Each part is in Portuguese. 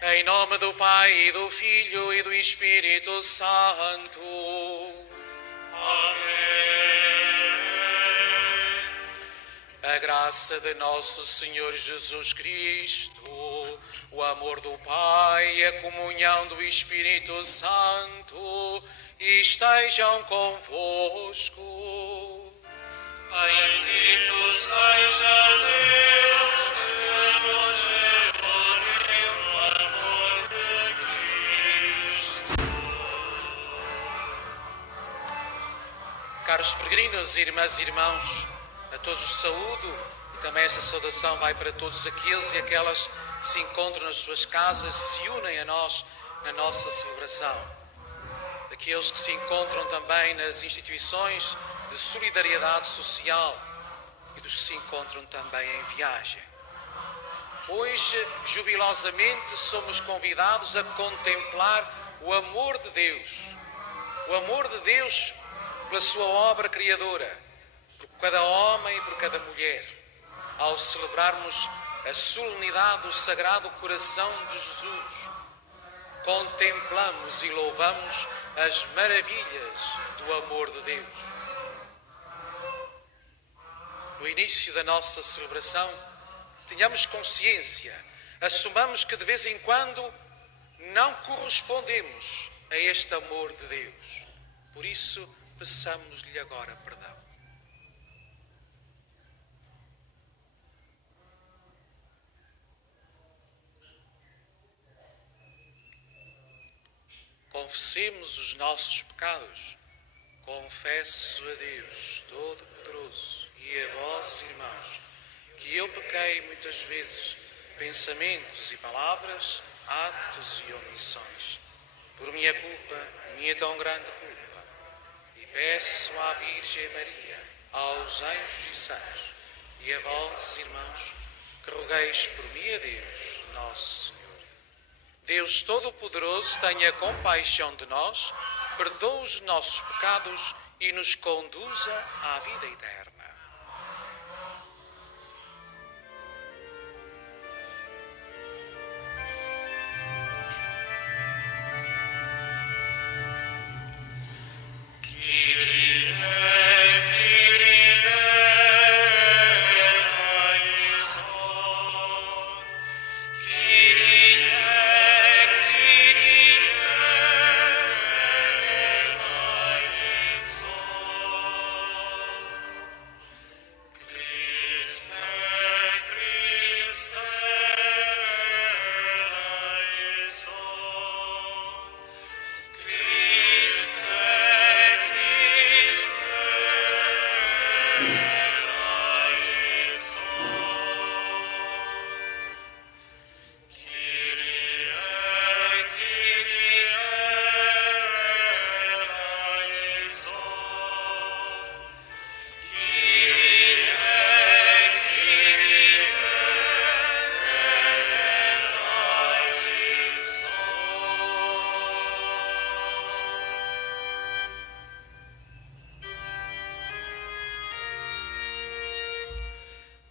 Em nome do Pai, e do Filho, e do Espírito Santo. Amém. A graça de nosso Senhor Jesus Cristo, o amor do Pai e a comunhão do Espírito Santo estejam convosco. Bendito seja Deus que nos reuniu no amor de Cristo. Caros peregrinos, irmãs e irmãos, a todos saúdo e também esta saudação vai para todos aqueles e aquelas que se encontram nas suas casas, se unem a nós na nossa celebração. Aqueles que se encontram também nas instituições de solidariedade social e dos que se encontram também em viagem. Hoje, jubilosamente, somos convidados a contemplar o amor de Deus. O amor de Deus pela sua obra criadora, por cada homem e por cada mulher, ao celebrarmos a solenidade do Sagrado Coração de Jesus. Contemplamos e louvamos as maravilhas do amor de Deus. No início da nossa celebração, tenhamos consciência, assumamos que de vez em quando não correspondemos a este amor de Deus. Por isso, peçamos-lhe agora perdão. Confessemos os nossos pecados. Confesso a Deus Todo-Poderoso e a vós, irmãos, que eu pequei muitas vezes, pensamentos e palavras, atos e omissões, por minha culpa, minha tão grande culpa. E peço à Virgem Maria, aos anjos e santos, e a vós, irmãos, que rogueis por mim a Deus, nosso Senhor. Deus Todo-Poderoso, tenha compaixão de nós, perdoe os nossos pecados e nos conduza à vida eterna.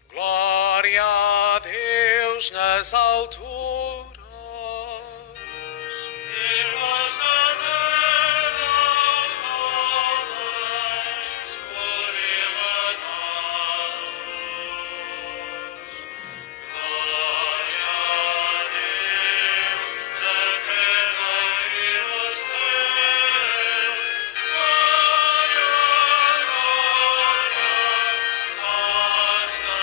Glória a Deus nas alturas. E paz na terra aos homens por Ele amados. Glória a Deus na terra e nos céus. Glória, glória, paz na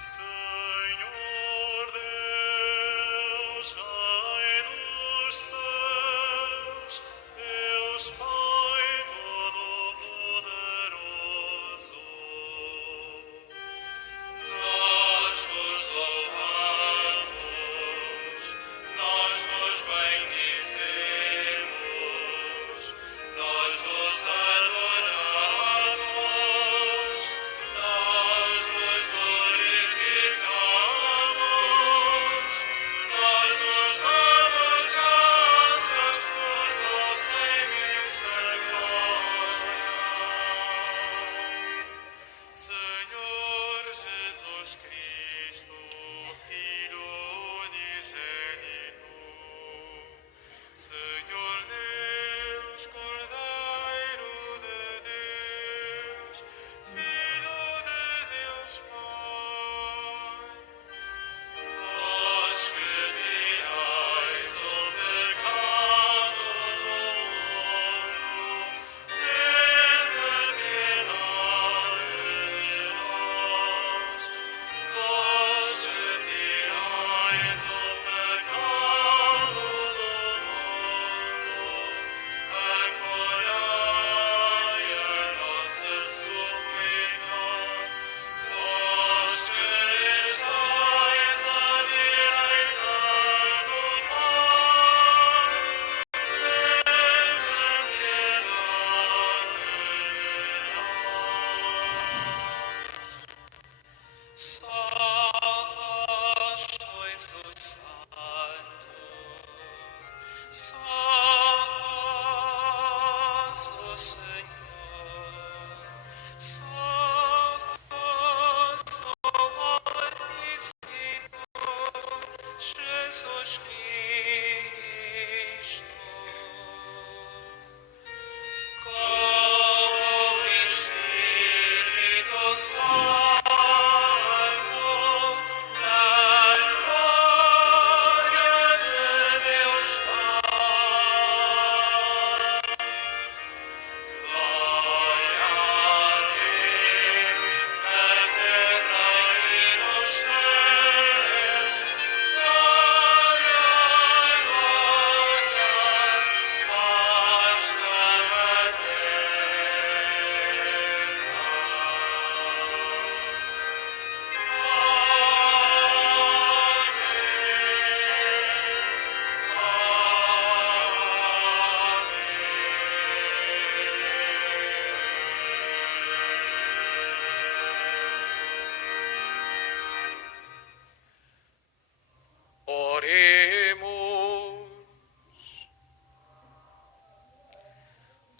Senhor Deus, Rei dos céus, Deus Pai Todo-Poderoso, nós vos louvamos, nós vos bendizemos.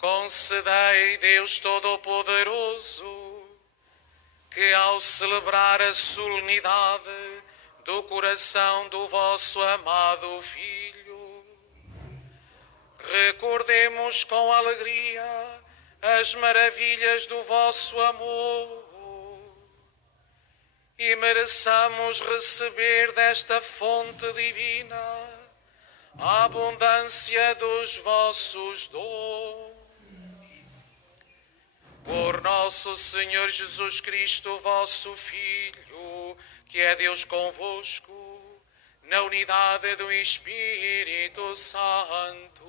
Concedei, Deus Todo-Poderoso, que ao celebrar a solenidade do coração do vosso amado Filho, recordemos com alegria as maravilhas do vosso amor e mereçamos receber desta fonte divina a abundância dos vossos dons. Por nosso Senhor Jesus Cristo, vosso Filho, que é Deus convosco, na unidade do Espírito Santo.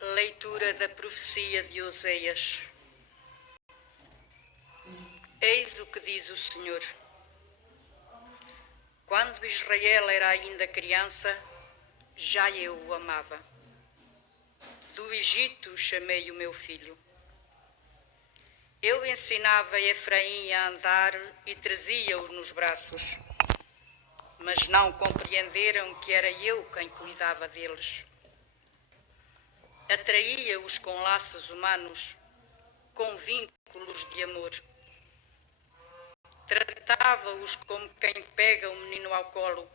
Leitura da profecia de Oseias. Eis o que diz o Senhor. Quando Israel era ainda criança, já eu o amava. Do Egito chamei o meu filho. Eu ensinava Efraim a andar e trazia-o nos braços, mas não compreenderam que era eu quem cuidava deles. Atraía-os com laços humanos, com vínculos de amor. Tratava-os como quem pega um menino ao colo.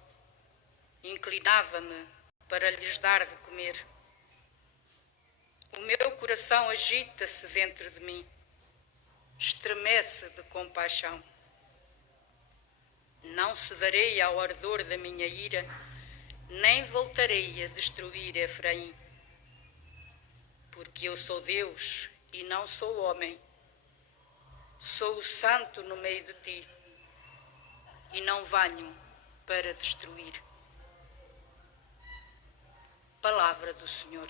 Inclinava-me para lhes dar de comer. O meu coração agita-se dentro de mim, estremece de compaixão. Não cederei ao ardor da minha ira, nem voltarei a destruir Efraim. Porque eu sou Deus e não sou homem. Sou o santo no meio de ti e não venho para destruir. Palavra do Senhor.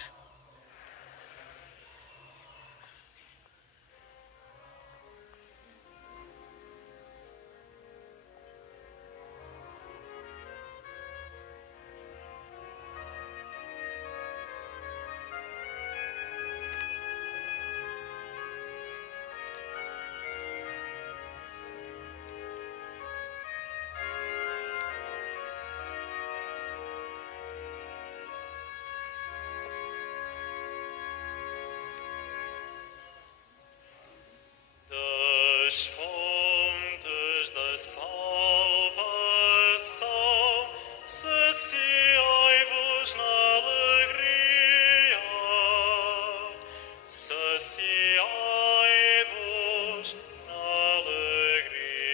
Das fontes da salvação, saciai-vos na alegria, saciai-vos na alegria.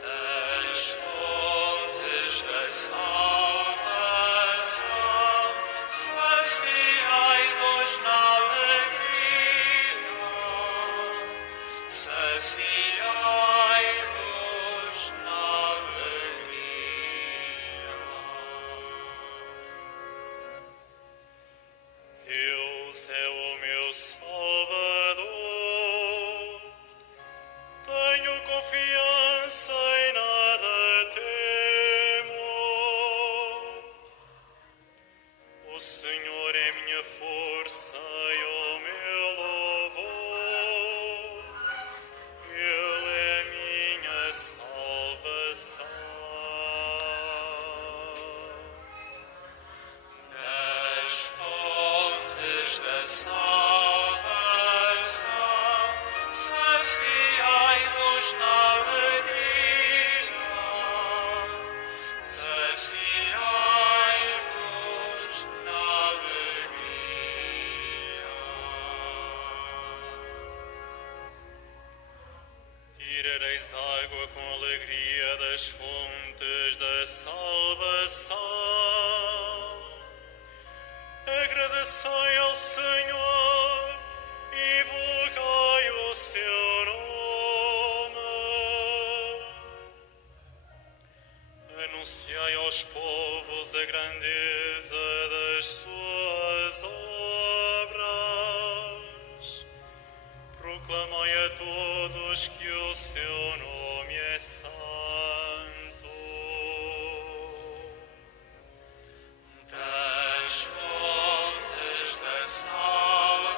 Das fontes da salvação, saciai-vos na alegria, saciai-vos na alegria. Deus é o meu Salvador, tenho confiança em nada temo. O Senhor é minha força. força e o meu louvor. Ele é minha salvação. Das fontes da salvação, saciai-vos na alegria. Saciai-vos na alegria. Tirareis água com alegria das fontes da salvação. Agradecei ao Senhor e invocai o seu nome. Anunciai aos povos a grandeza das suas obras. Proclamai a todos que o seu nome é santo. Das fontes da salvação,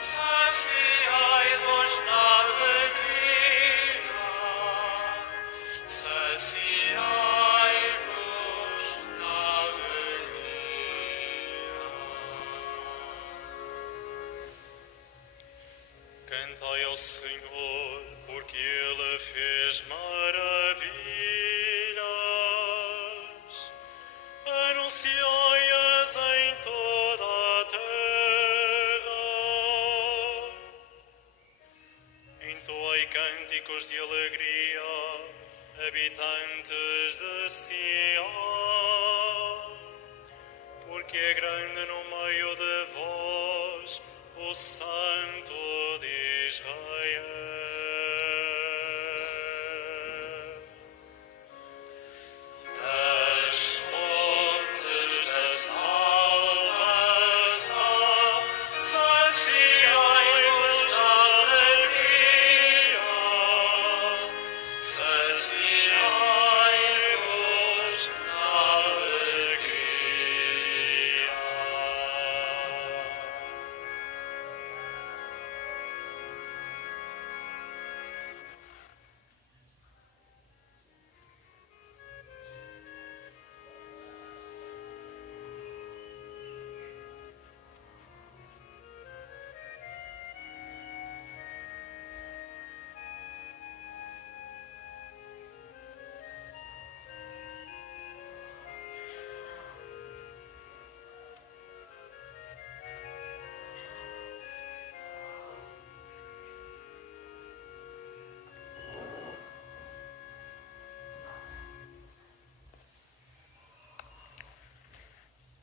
saciai-vos na alegria. Saciai-vos na alegria. Cantai ao Senhor, porque Ele fez maravilhas. Anunciai-as em toda a terra. Entoai cânticos de alegria, habitantes de Sião, porque é grande no meio de vós o Santo de Israel. Das fontes da salvação, saciai-vos na alegria. Saciai-vos na alegria.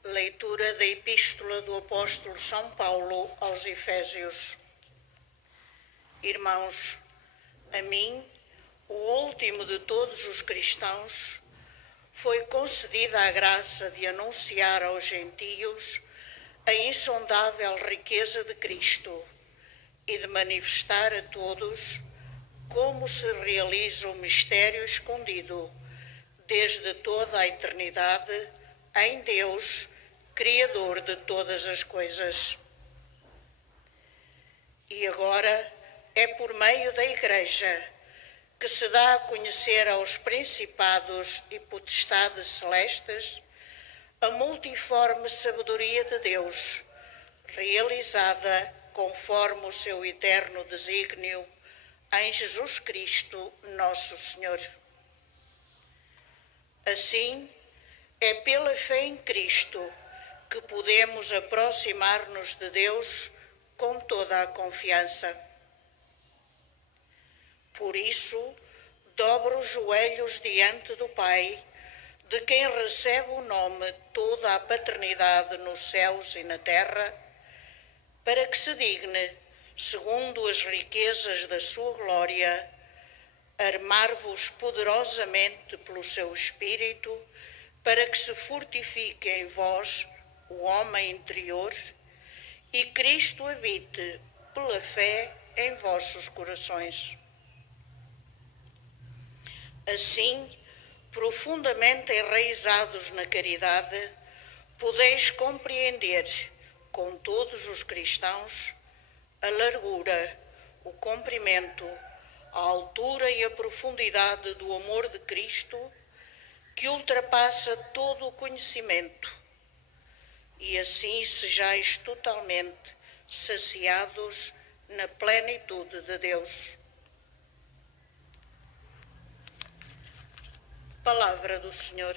Leitura da Epístola do Apóstolo São Paulo aos Efésios. Irmãos, a mim, o último de todos os cristãos, foi concedida a graça de anunciar aos gentios a insondável riqueza de Cristo e de manifestar a todos como se realiza o mistério escondido desde toda a eternidade em Deus, Criador de todas as coisas. E agora é por meio da Igreja que se dá a conhecer aos principados e potestades celestes a multiforme sabedoria de Deus, realizada conforme o seu eterno desígnio em Jesus Cristo, nosso Senhor. Assim, é pela fé em Cristo que podemos aproximar-nos de Deus com toda a confiança. Por isso, dobro os joelhos diante do Pai, de quem recebe o nome toda a paternidade nos céus e na terra, para que se digne, segundo as riquezas da sua glória, armar-vos poderosamente pelo seu Espírito, para que se fortifique em vós o homem interior e Cristo habite pela fé em vossos corações. Assim, profundamente enraizados na caridade, podeis compreender com todos os cristãos a largura, o comprimento, a altura e a profundidade do amor de Cristo, que ultrapassa todo o conhecimento, e assim sejais totalmente saciados na plenitude de Deus. Palavra do Senhor.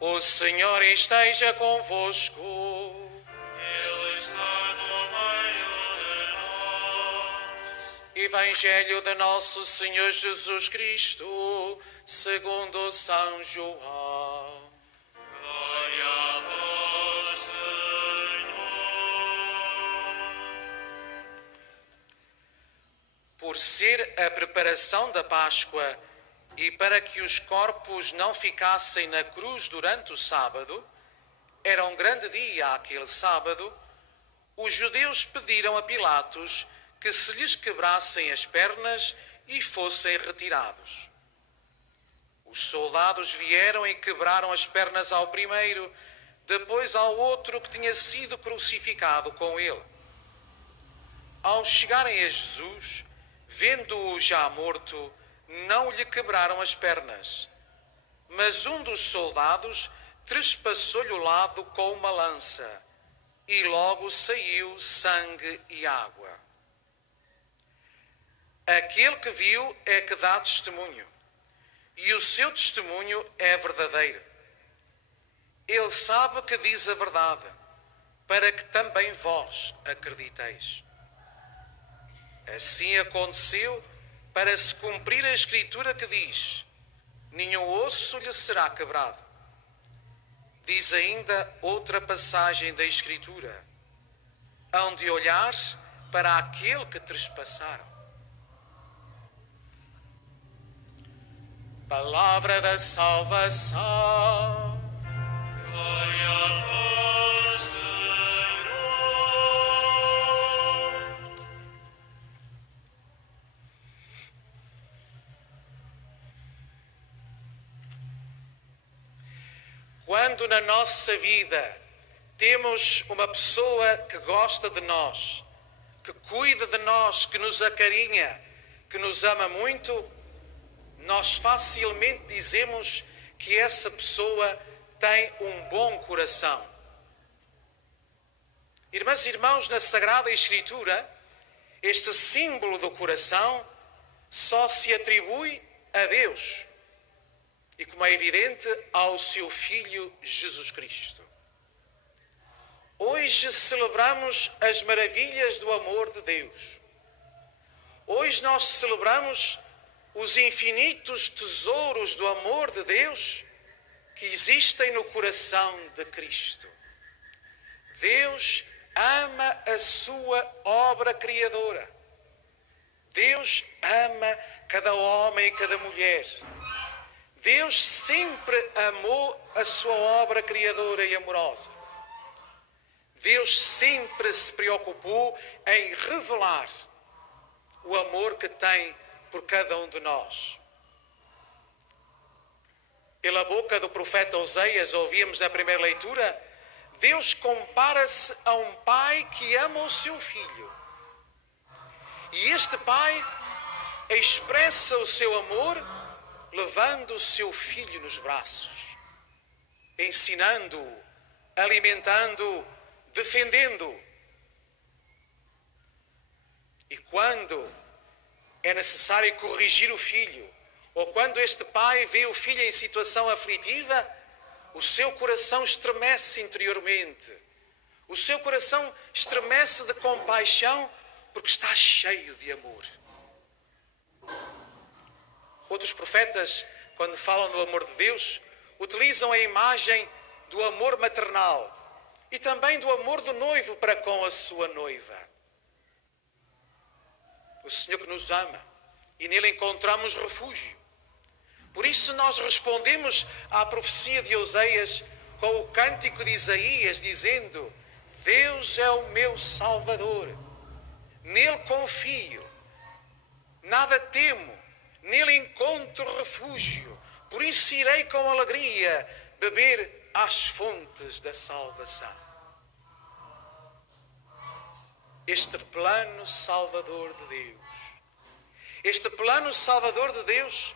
O Senhor esteja convosco. Ele está no meio de nós. Evangelho de Nosso Senhor Jesus Cristo, segundo São João. Glória a vós, Senhor. Por ser a preparação da Páscoa e para que os corpos não ficassem na cruz durante o sábado, era um grande dia aquele sábado, os judeus pediram a Pilatos que se lhes quebrassem as pernas e fossem retirados. Os soldados vieram e quebraram as pernas ao primeiro, depois ao outro que tinha sido crucificado com ele. Ao chegarem a Jesus, vendo-o já morto, não lhe quebraram as pernas, mas um dos soldados trespassou-lhe o lado com uma lança, e logo saiu sangue e água. Aquele que viu é que dá testemunho, e o seu testemunho é verdadeiro. Ele sabe que diz a verdade, para que também vós acrediteis. Assim aconteceu para se cumprir a Escritura que diz: nenhum osso lhe será quebrado. Diz ainda outra passagem da Escritura: hão de olhar para aquele que trespassaram. Palavra da salvação. Glória a vós, Senhor. Quando na nossa vida temos uma pessoa que gosta de nós, que cuida de nós, que nos acarinha, que nos ama muito, nós facilmente dizemos que essa pessoa tem um bom coração. Irmãs e irmãos, na Sagrada Escritura, este símbolo do coração só se atribui a Deus e, como é evidente, ao seu Filho Jesus Cristo. Hoje celebramos as maravilhas do amor de Deus. Hoje nós celebramos os infinitos tesouros do amor de Deus que existem no coração de Cristo. Deus ama a sua obra criadora. Deus ama cada homem e cada mulher. Deus sempre amou a sua obra criadora e amorosa. Deus sempre se preocupou em revelar o amor que tem por cada um de nós. Pela boca do profeta Oseias, ouvimos na primeira leitura, Deus compara-se a um pai que ama o seu filho. E este pai expressa o seu amor levando o seu filho nos braços, ensinando-o, alimentando-o, defendendo-o. E quando é necessário corrigir o filho, ou quando este pai vê o filho em situação aflitiva, o seu coração estremece interiormente. O seu coração estremece de compaixão porque está cheio de amor. Outros profetas, quando falam do amor de Deus, utilizam a imagem do amor maternal e também do amor do noivo para com a sua noiva. O Senhor que nos ama e nele encontramos refúgio. Por isso nós respondemos à profecia de Oseias com o cântico de Isaías, dizendo: Deus é o meu Salvador, nele confio, nada temo, nele encontro refúgio, por isso irei com alegria beber às fontes da salvação. Este plano salvador de Deus, este plano salvador de Deus,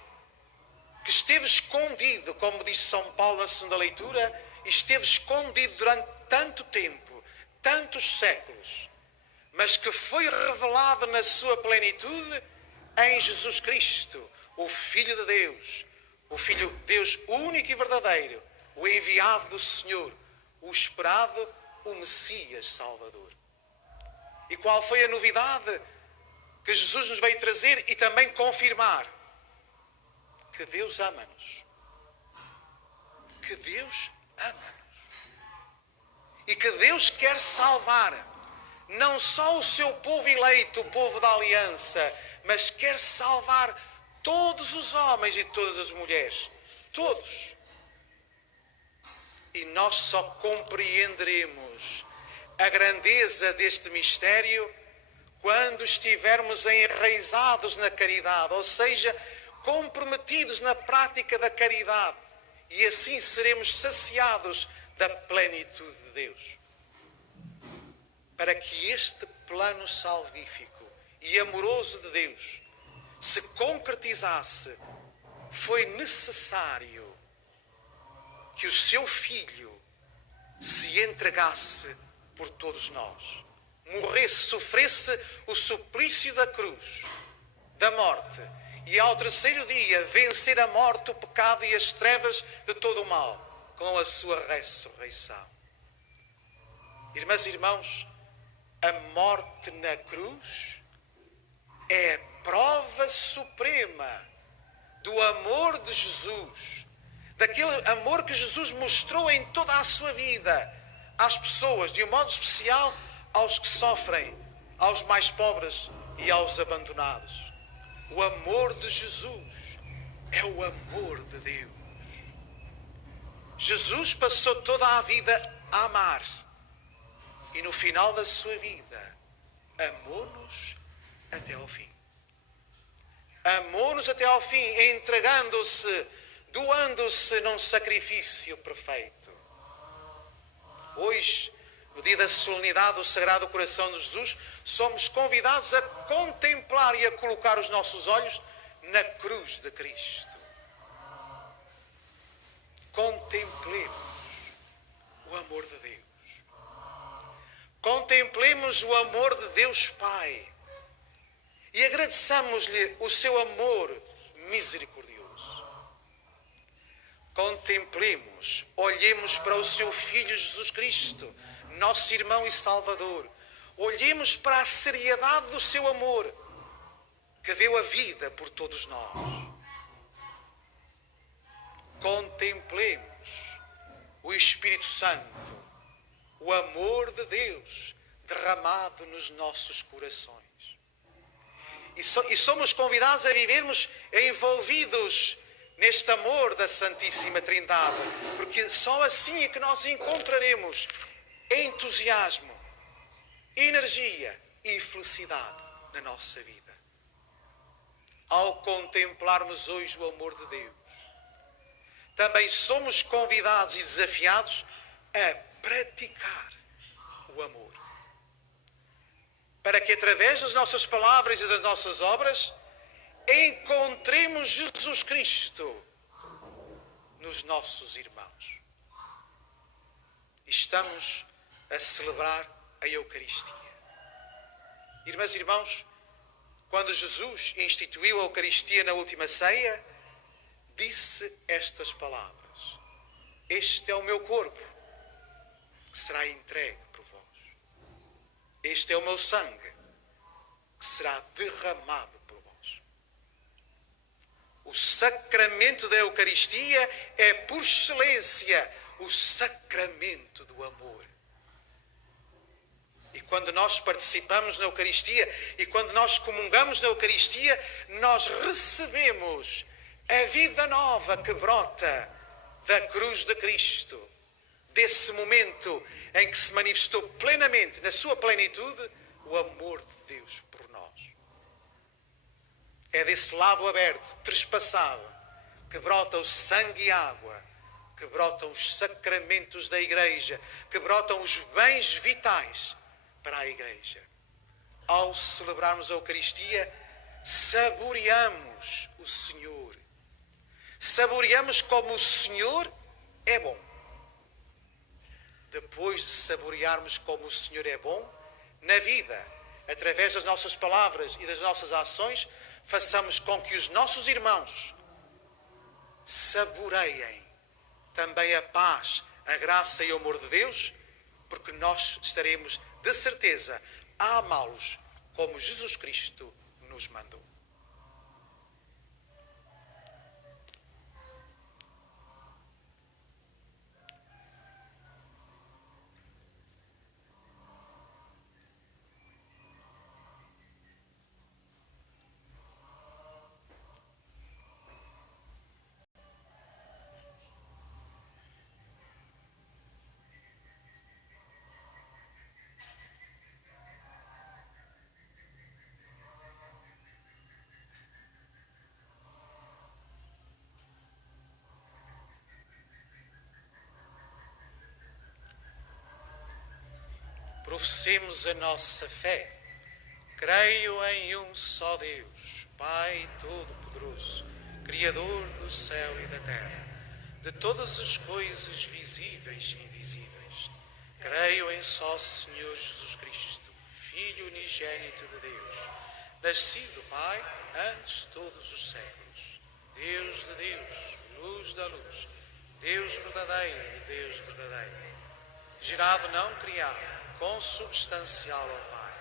que esteve escondido, como diz São Paulo na segunda leitura, esteve escondido durante tanto tempo, tantos séculos, mas que foi revelado na sua plenitude em Jesus Cristo, o Filho de Deus, o Filho de Deus único e verdadeiro, o enviado do Senhor, o esperado, o Messias Salvador. E qual foi a novidade que Jesus nos veio trazer e também confirmar? Que Deus ama-nos. Que Deus ama-nos. E que Deus quer salvar não só o seu povo eleito, o povo da aliança, mas quer salvar todos os homens e todas as mulheres. Todos. E nós só compreenderemos a grandeza deste mistério quando estivermos enraizados na caridade, ou seja, comprometidos na prática da caridade, e assim seremos saciados da plenitude de Deus. Para que este plano salvífico e amoroso de Deus se concretizasse, foi necessário que o seu Filho se entregasse por todos nós, morresse, sofresse o suplício da cruz, da morte, e ao terceiro dia vencer a morte, o pecado e as trevas de todo o mal, com a sua ressurreição. Irmãs e irmãos, a morte na cruz é a prova suprema do amor de Jesus, daquele amor que Jesus mostrou em toda a sua vida às pessoas, de um modo especial aos que sofrem, aos mais pobres e aos abandonados. O amor de Jesus é o amor de Deus. Jesus passou toda a vida a amar e no final da sua vida amou-nos até ao fim. Amou-nos até ao fim, entregando-se, doando-se num sacrifício perfeito. Hoje, no dia da solenidade do Sagrado Coração de Jesus, somos convidados a contemplar e a colocar os nossos olhos na cruz de Cristo. Contemplemos o amor de Deus. Contemplemos o amor de Deus Pai e agradeçamos-lhe o seu amor misericordioso. Contemplemos, olhemos para o seu Filho Jesus Cristo, nosso irmão e Salvador. Olhemos para a seriedade do seu amor, que deu a vida por todos nós. Contemplemos o Espírito Santo, o amor de Deus, derramado nos nossos corações. E somos convidados a vivermos envolvidos neste amor da Santíssima Trindade, porque só assim é que nós encontraremos entusiasmo, energia e felicidade na nossa vida. Ao contemplarmos hoje o amor de Deus, também somos convidados e desafiados a praticar o amor, para que através das nossas palavras e das nossas obras encontremos Jesus Cristo nos nossos irmãos. Estamos a celebrar a Eucaristia. Irmãs e irmãos, quando Jesus instituiu a Eucaristia na última ceia, disse estas palavras: este é o meu corpo, que será entregue por vós. Este é o meu sangue, que será derramado por vós. O sacramento da Eucaristia é, por excelência, o sacramento do amor. E quando nós participamos na Eucaristia e quando nós comungamos na Eucaristia, nós recebemos a vida nova que brota da cruz de Cristo, desse momento em que se manifestou plenamente, na sua plenitude, o amor de Deus por nós. É desse lado aberto, trespassado, que brota o sangue e a água, que brotam os sacramentos da Igreja, que brotam os bens vitais para a Igreja. Ao celebrarmos a Eucaristia, saboreamos o Senhor. Saboreamos como o Senhor é bom. Depois de saborearmos como o Senhor é bom, na vida, através das nossas palavras e das nossas ações, façamos com que os nossos irmãos saboreiem também a paz, a graça e o amor de Deus, porque nós estaremos, de certeza, a amá-los como Jesus Cristo nos mandou. Professemos a nossa fé. Creio em um só Deus, Pai Todo-Poderoso, Criador do céu e da terra, de todas as coisas visíveis e invisíveis. Creio em só Senhor Jesus Cristo, Filho unigênito de Deus, nascido Pai antes de todos os séculos, Deus de Deus, luz da luz, Deus verdadeiro de Deus verdadeiro, gerado não criado, consubstancial ao Pai.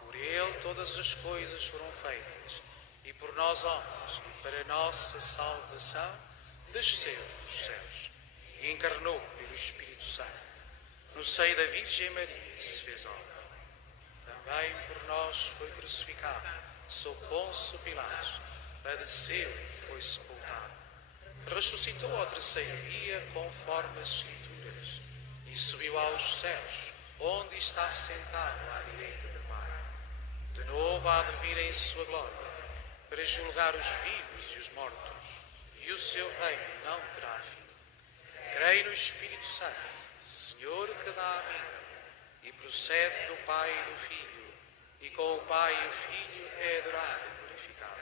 Por Ele todas as coisas foram feitas, e por nós homens, e para nossa salvação, desceu dos céus, e encarnou pelo Espírito Santo, no seio da Virgem Maria, se fez homem. Também por nós foi crucificado, sob Pôncio Pilatos, padeceu e foi sepultado. Ressuscitou ao terceiro dia, conforme as Escrituras, e subiu aos céus, onde está sentado à direita do Pai. De novo há de vir em sua glória, para julgar os vivos e os mortos, e o seu reino não terá fim. Creio no Espírito Santo, Senhor que dá a vida, e procede do Pai e do Filho, e com o Pai e o Filho é adorado e glorificado.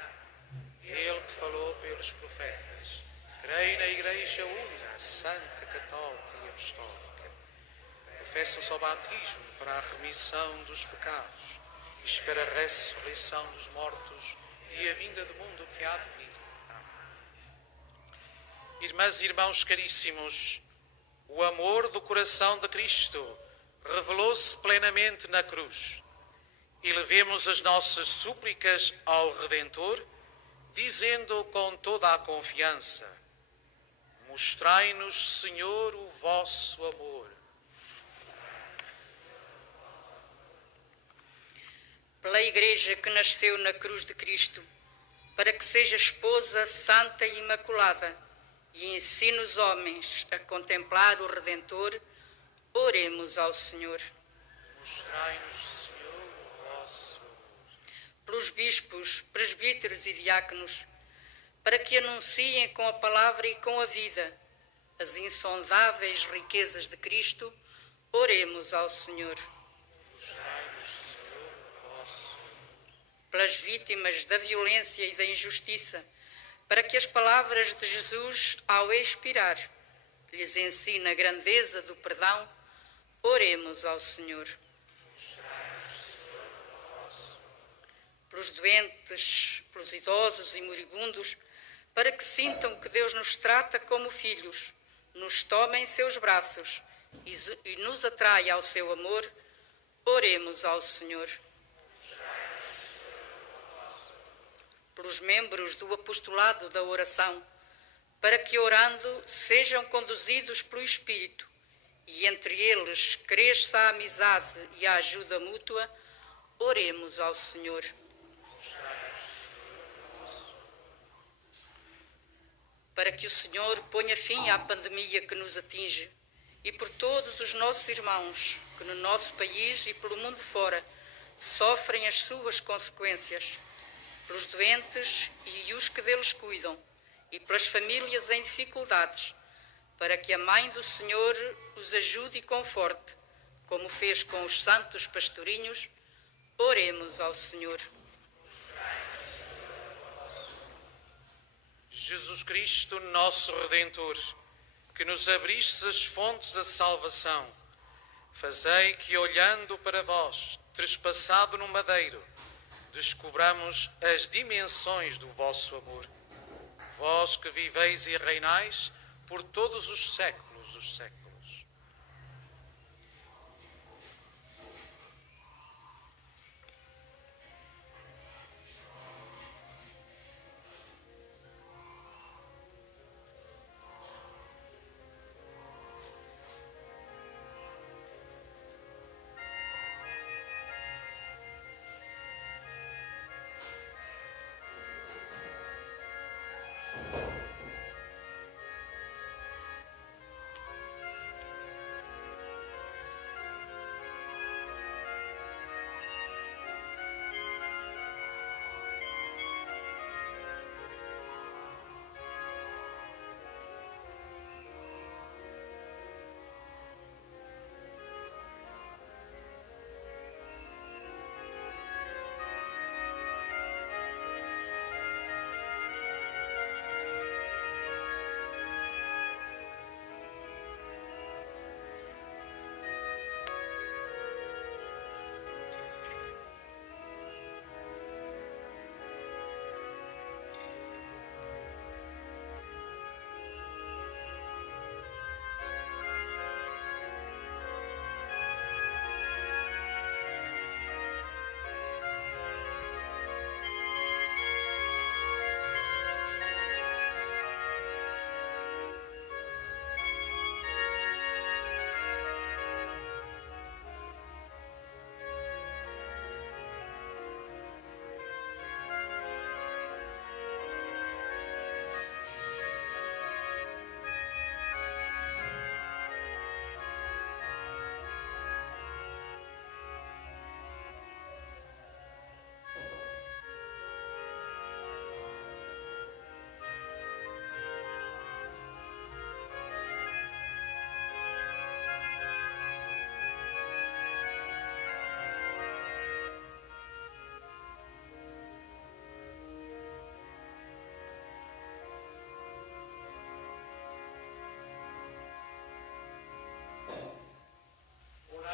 Ele que falou pelos profetas. Creio na Igreja Una, Santa, Católica e Apostólica. Confessam-se ao batismo para a remissão dos pecados, e espera a ressurreição dos mortos e a vinda do mundo que há de vir. Irmãs e irmãos caríssimos, o amor do coração de Cristo revelou-se plenamente na cruz. E levemos as nossas súplicas ao Redentor, dizendo com toda a confiança: mostrai-nos, Senhor, o vosso amor. pela Igreja que nasceu na cruz de Cristo, para que seja esposa santa e imaculada e ensine os homens a contemplar o Redentor, oremos ao Senhor. Mostrai-nos, Senhor, o vosso amor. Pelos bispos, presbíteros e diáconos, para que anunciem com a palavra e com a vida as insondáveis riquezas de Cristo, oremos ao Senhor. Mostrai-nos, Senhor, o vosso amor. Pelas vítimas da violência e da injustiça, para que as palavras de Jesus, ao expirar, lhes ensine a grandeza do perdão, oremos ao Senhor. Pelos doentes, pelos idosos e moribundos, para que sintam que Deus nos trata como filhos, nos toma em seus braços e nos atrai ao seu amor, oremos ao Senhor. Pelos membros do apostolado da oração, para que orando sejam conduzidos pelo Espírito e entre eles cresça a amizade e a ajuda mútua, oremos ao Senhor. Para que o Senhor ponha fim à pandemia que nos atinge e por todos os nossos irmãos que no nosso país e pelo mundo fora sofrem as suas consequências, pelos doentes e os que deles cuidam e pelas famílias em dificuldades, para que a Mãe do Senhor os ajude e conforte, como fez com os santos pastorinhos, oremos ao Senhor. Jesus Cristo, nosso Redentor, que nos abristes as fontes da salvação, fazei que, olhando para vós, trespassado no madeiro, descobramos as dimensões do vosso amor. Vós que viveis e reinais por todos os séculos dos séculos.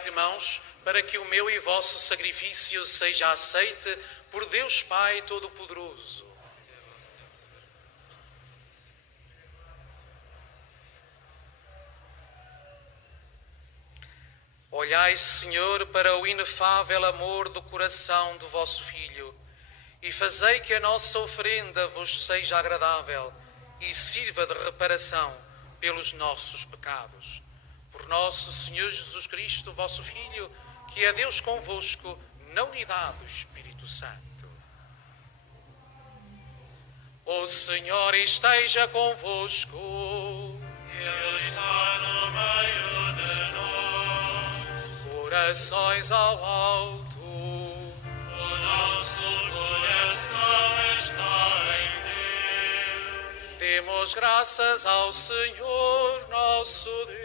Irmãos, para que o meu e vosso sacrifício seja aceite por Deus Pai Todo-Poderoso. Olhai, Senhor, para o inefável amor do coração do vosso Filho e fazei que a nossa oferenda vos seja agradável e sirva de reparação pelos nossos pecados. Por nosso Senhor Jesus Cristo, vosso Filho, que é Deus convosco, na unidade do Espírito Santo. O Senhor esteja convosco. Ele está no meio de nós. Corações ao alto. O nosso coração está em Deus. Demos graças ao Senhor nosso Deus.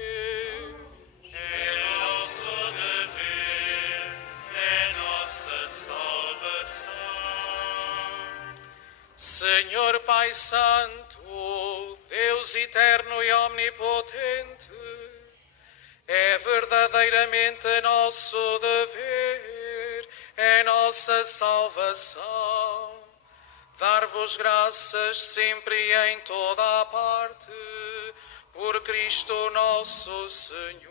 É nosso dever, é nossa salvação. Senhor Pai Santo, Deus eterno e omnipotente, é verdadeiramente nosso dever, é nossa salvação, dar-vos graças sempre e em toda a parte, por Cristo nosso Senhor.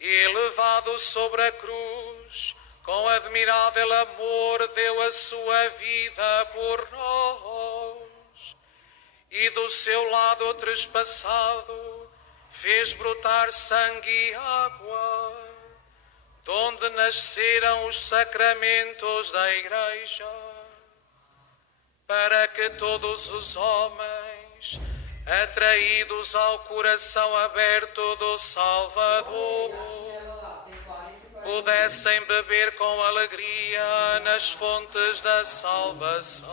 Elevado sobre a cruz, com admirável amor deu a sua vida por nós, e do seu lado trespassado fez brotar sangue e água, donde nasceram os sacramentos da Igreja, para que todos os homens, atraídos ao coração aberto do Salvador, pudessem beber com alegria nas fontes da salvação.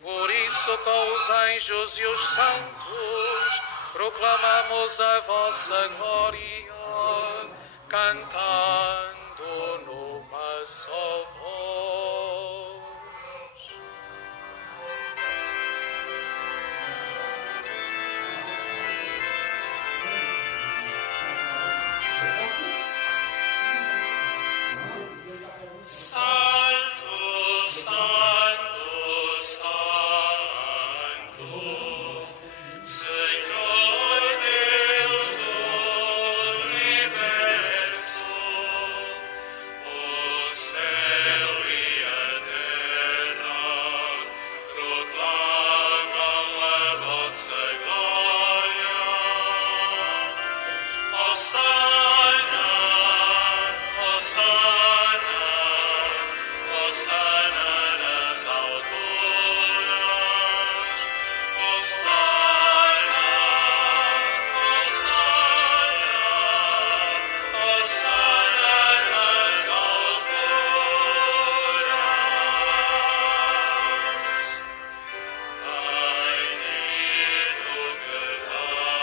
Por isso, com os anjos e os santos, proclamamos a vossa glória, cantando numa só voz. Santo, Santo, Santo, Senhor Deus do universo, o céu e a terra proclamam a vossa glória. Hosana, Hosana, Hosana nas alturas. Hosana, Hosana, Hosana nas alturas. Bendito que vem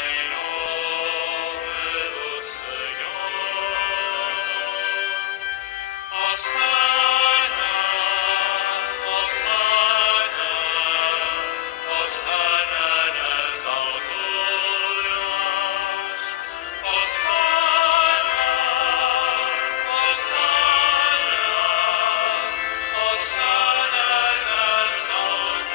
em nome do Senhor. Hosana, Hosana, Hosana nas alturas. Hosana, Hosana, Hosana nas alturas.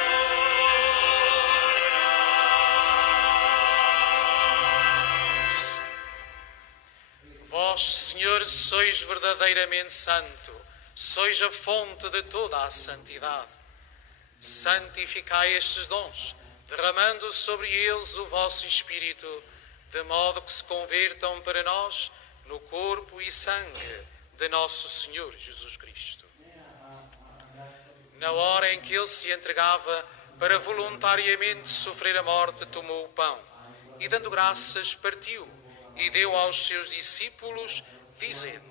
Vós, Senhor, sois verdadeiramente santo, sois a fonte de toda a santidade. Santificai estes dons, derramando sobre eles o vosso Espírito, de modo que se convertam para nós no corpo e sangue de nosso Senhor Jesus Cristo. Na hora em que ele se entregava para voluntariamente sofrer a morte, tomou o pão e, dando graças, partiu e deu aos seus discípulos, dizendo: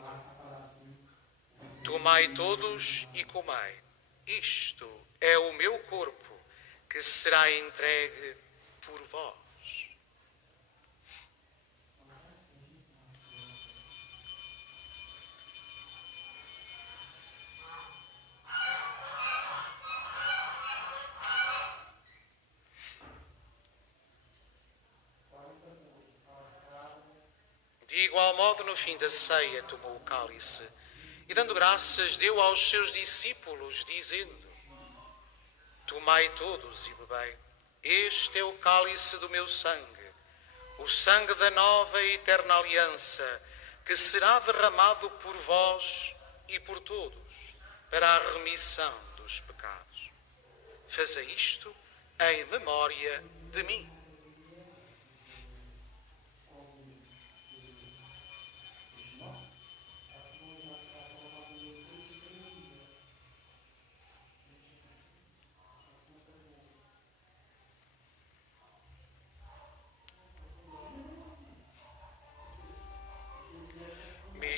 Tomai todos e comei, isto é o meu corpo, que será entregue por vós. De igual modo, no fim da ceia, tomou o cálice e, dando graças, deu aos seus discípulos, dizendo: Tomai todos e bebei, este é o cálice do meu sangue, o sangue da nova e eterna aliança, que será derramado por vós e por todos, para a remissão dos pecados. Fazei isto em memória de mim.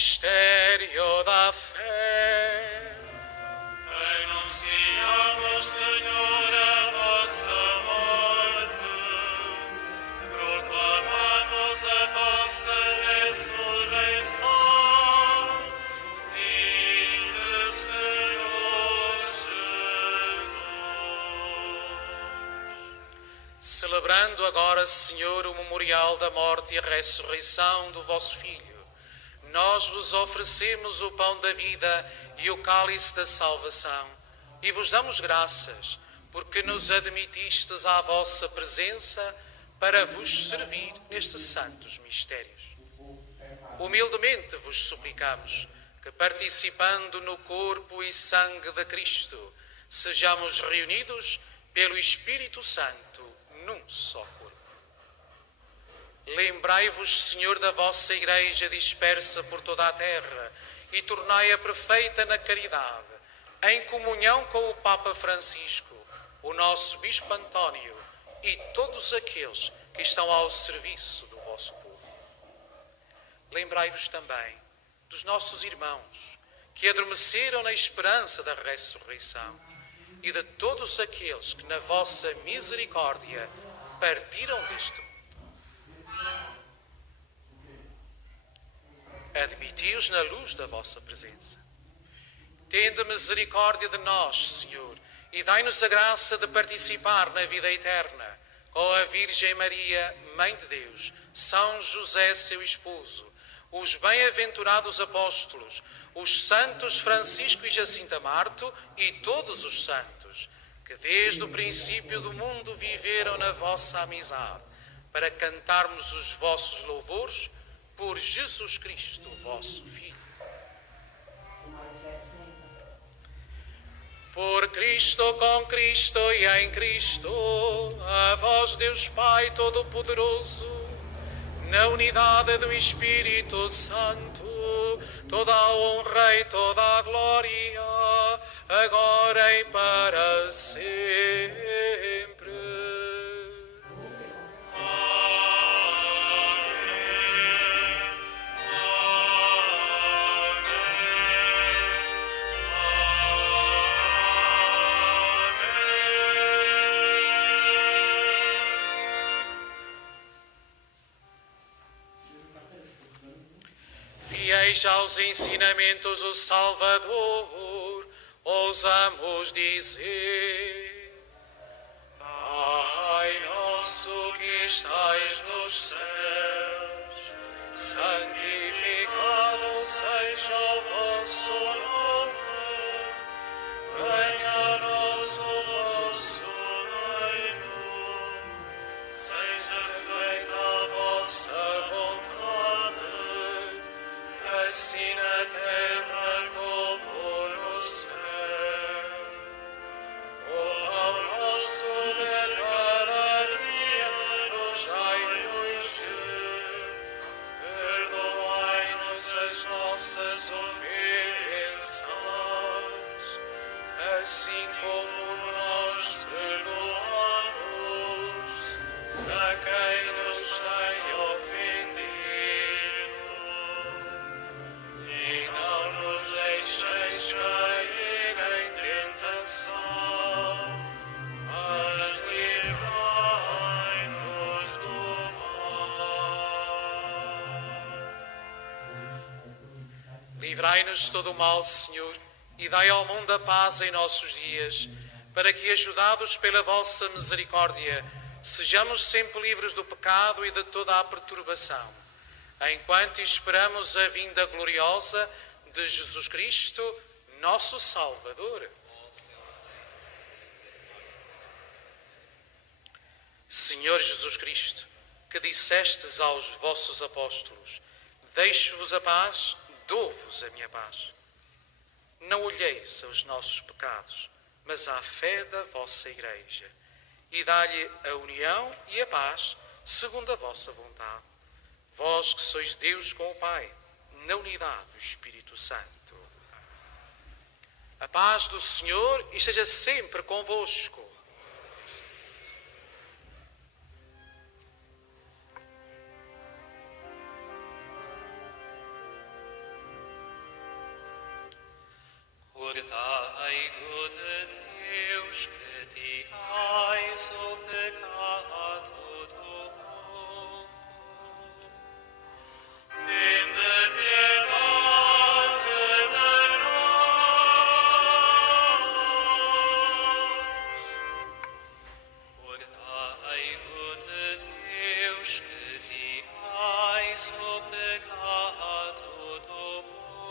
Mistério da fé. Anunciamos, Senhor, a vossa morte, proclamamos a vossa ressurreição. Vinde, Senhor Jesus. Celebrando agora, Senhor, o memorial da morte e a ressurreição do vosso Filho, nós vos oferecemos o pão da vida e o cálice da salvação, e vos damos graças, porque nos admitistes à vossa presença para vos servir nestes santos mistérios. Humildemente vos suplicamos que, participando no corpo e sangue de Cristo, sejamos reunidos pelo Espírito Santo num só corpo. Lembrai-vos, Senhor, da vossa Igreja dispersa por toda a terra e tornai-a perfeita na caridade, em comunhão com o Papa Francisco, o nosso Bispo António e todos aqueles que estão ao serviço do vosso povo. Lembrai-vos também dos nossos irmãos que adormeceram na esperança da ressurreição e de todos aqueles que, na vossa misericórdia, partiram deste mundo. Admiti-os na luz da vossa presença. Tende misericórdia de nós, Senhor, e dai-nos a graça de participar na vida eterna com a Virgem Maria, Mãe de Deus, São José, seu esposo, os bem-aventurados apóstolos, os santos Francisco e Jacinta Marto e todos os santos, que desde o princípio do mundo viveram na vossa amizade, para cantarmos os vossos louvores por Jesus Cristo, vosso Filho. Por Cristo, com Cristo e em Cristo, a vós, Deus Pai Todo-Poderoso, na unidade do Espírito Santo, toda a honra e toda a glória, agora e para sempre. Fiéis aos ensinamentos do Salvador, ousamos dizer: Pai nosso que estais nos céus, santificado seja o vosso nome. Venha a nós o vosso reino, seja feita a vossa vontade, assim na terra como no céu. O pão nosso de cada dia nos dai hoje. Perdoai-nos as nossas ofensas, assim como nós perdoamos a quem nos tem ofendido. E não nos deixeis cair em tentação, mas livrai-nos do mal. Livrai-nos de todo o mal, Senhor, e dai ao mundo a paz em nossos dias, para que, ajudados pela vossa misericórdia, sejamos sempre livres do pecado e de toda a perturbação, enquanto esperamos a vinda gloriosa de Jesus Cristo, nosso Salvador. Senhor Jesus Cristo, que dissestes aos vossos apóstolos: deixo-vos a paz, dou-vos a minha paz. Não olheis aos nossos pecados, mas à fé da vossa Igreja, e dá-lhe a união e a paz, segundo a vossa vontade. Vós que sois Deus com o Pai, na unidade do Espírito Santo. A paz do Senhor esteja sempre convosco. Mordai-o de Deus, que tirais o pecado do mundo. Tende piedade de nós. Mordai-o de Deus, que tirais o pecado do mundo.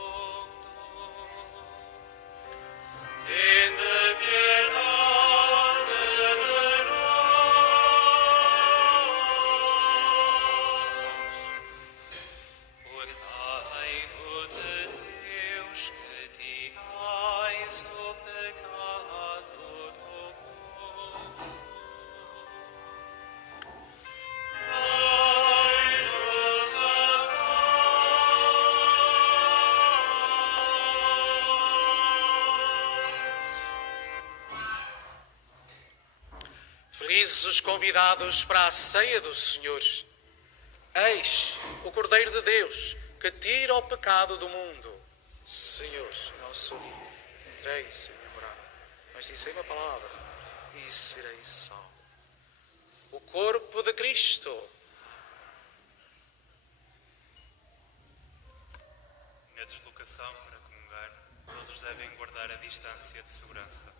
Tende piedade de nós. Mordai-o de Deus, que tirais o pecado do mundo. Dai-nos a Felizes os convidados para a ceia do Senhor. Eis o Cordeiro de Deus, que tira o pecado do mundo. Senhor, nosso dia, entreis em minha morada, mas dizei uma palavra e serei salvo. O corpo de Cristo. Na deslocação para comungar, todos devem guardar a distância de segurança.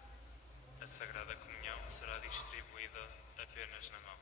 A Sagrada Comunhão será distribuída apenas na mão.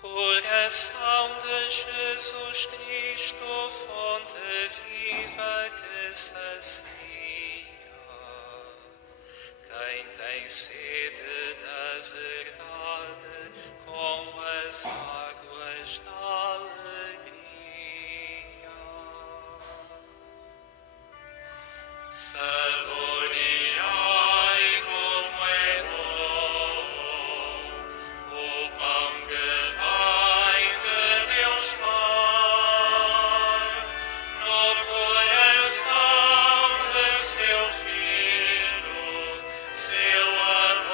Coração de Jesus Cristo, fonte viva que sacia, quem tem sede da verdade com as águas da alegria. Saboreai como é bom o pão que vai de Deus Pai, no coração de seu Filho, seu amor.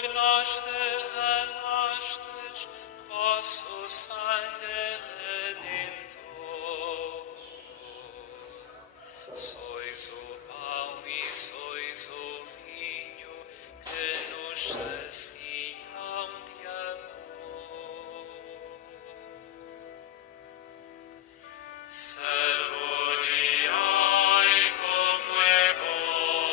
por nós derramastes vosso sangue redentor. Sois o pão e sois o vinho que nos saciam de amor. Saboreai como é bom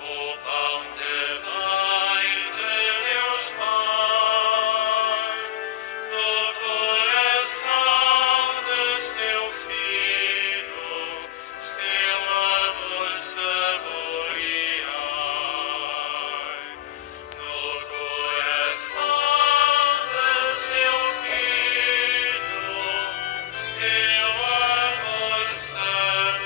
o pão que vem de Deus Pai, no coração de seu Filho, seu amor saboreai, no coração de seu Filho, seu amor saboreai.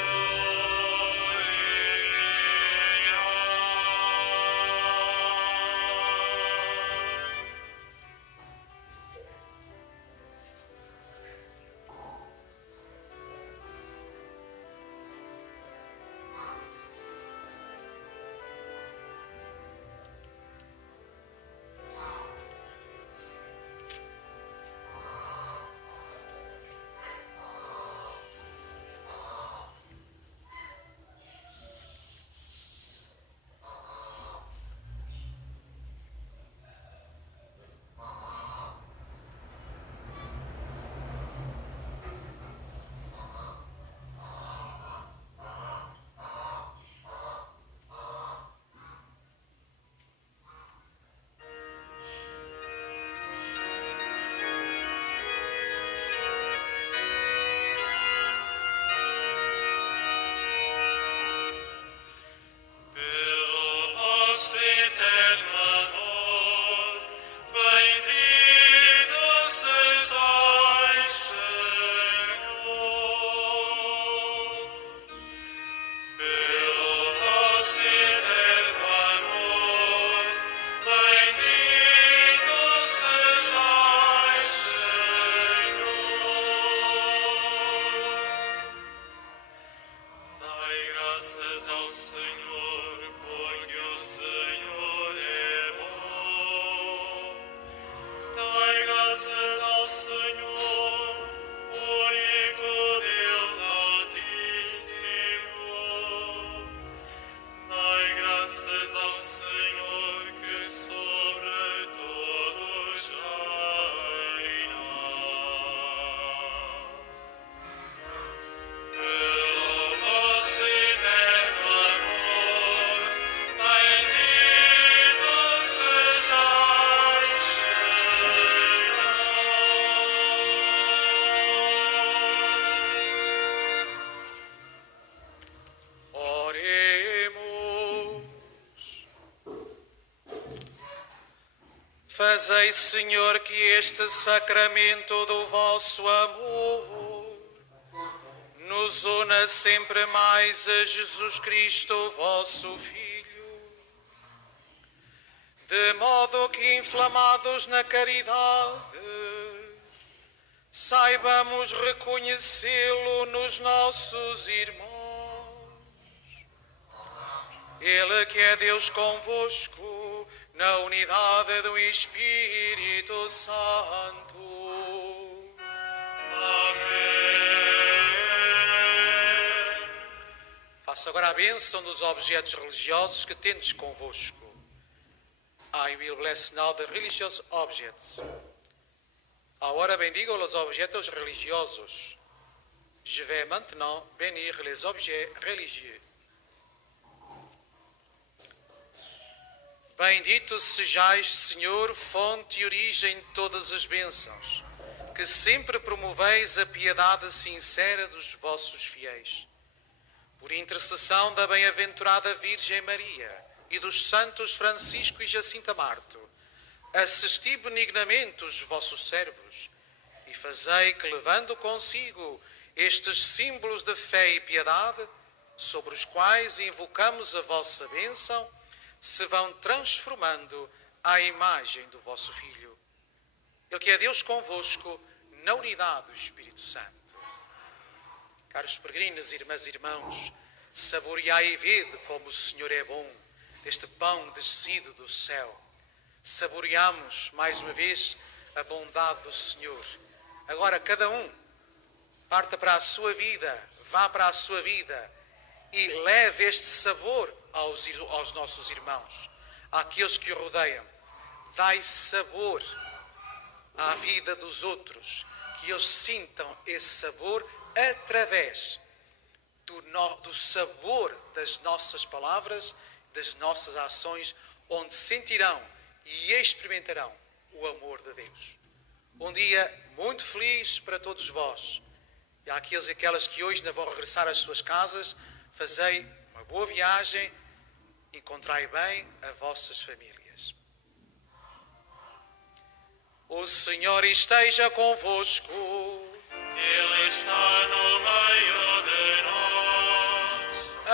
Pelo vosso eterno amor, bendito sejais, Senhor. Pelo vosso eterno amor, bendito sejais, Senhor. Dai graças ao Senhor, porque o Senhor é bom. Dai graças ao Senhor, único Deus Altíssimo. Dai graças ao Senhor, que sobre todos reina. Pelo vosso eterno amor, bendito sejais, Senhor. Oremos. Fazei, Senhor, que este sacramento do vosso amor nos una sempre mais a Jesus Cristo, vosso Filho, de modo que, inflamados na caridade, saibamos reconhecê-lo nos nossos irmãos. Ele que é Deus convosco, na unidade do Espírito Santo. Amém. Faça agora a bênção dos objetos religiosos que tendes convosco. I will bless now the religious objects. Ahora bendigo los objetos religiosos. Je vais maintenant bénir les objets religieux. Bendito sejais, Senhor, fonte e origem de todas as bênçãos, que sempre promoveis a piedade sincera dos vossos fiéis. Por intercessão da bem-aventurada Virgem Maria e dos santos Francisco e Jacinta Marto, assisti benignamente os vossos servos e fazei que, levando consigo estes símbolos de fé e piedade, sobre os quais invocamos a vossa bênção, se vão transformando à imagem do vosso Filho. Ele que é Deus convosco, na unidade do Espírito Santo. Caros peregrinos, irmãs e irmãos, saboreai e vede como o Senhor é bom. este pão descido do céu. Saboreamos mais uma vez a bondade do Senhor. Agora cada um parta para a sua vida, vá para a sua vida e leve este sabor aos nossos irmãos, àqueles que o rodeiam. Dai sabor à vida dos outros, que eles sintam esse sabor através do sabor das nossas palavras, das nossas ações, onde sentirão e experimentarão o amor de Deus. Um dia muito feliz para todos vós. E àqueles e aquelas que hoje ainda vão regressar às suas casas, fazei uma boa viagem, encontrai bem as vossas famílias. O Senhor esteja convosco. Ele está no meio de nós.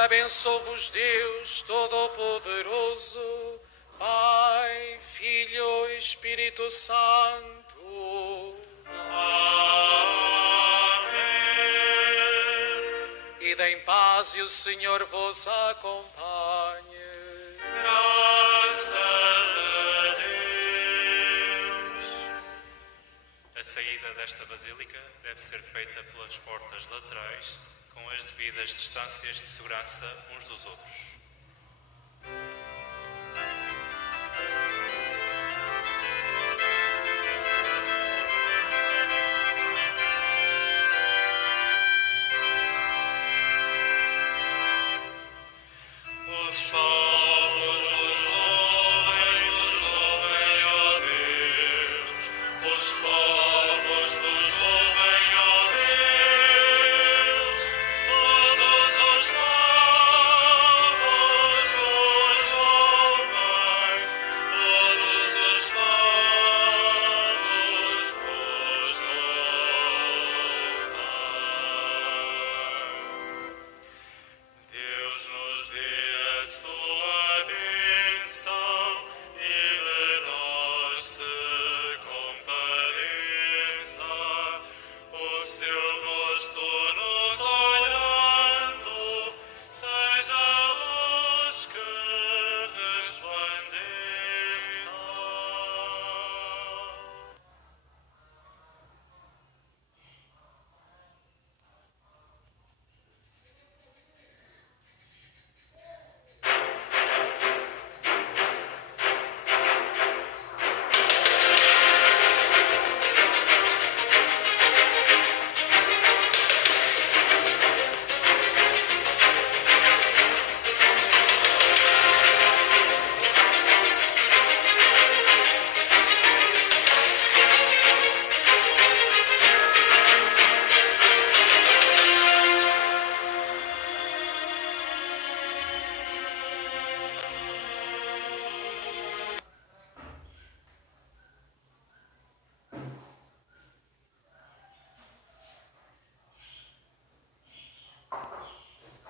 Abençoe-vos Deus Todo-Poderoso, Pai, Filho e Espírito Santo. Ide em paz e o Senhor vos acompanhe. Graças a Deus. A saída desta basílica deve ser feita pelas portas laterais, com as devidas distâncias de segurança uns dos outros. O sol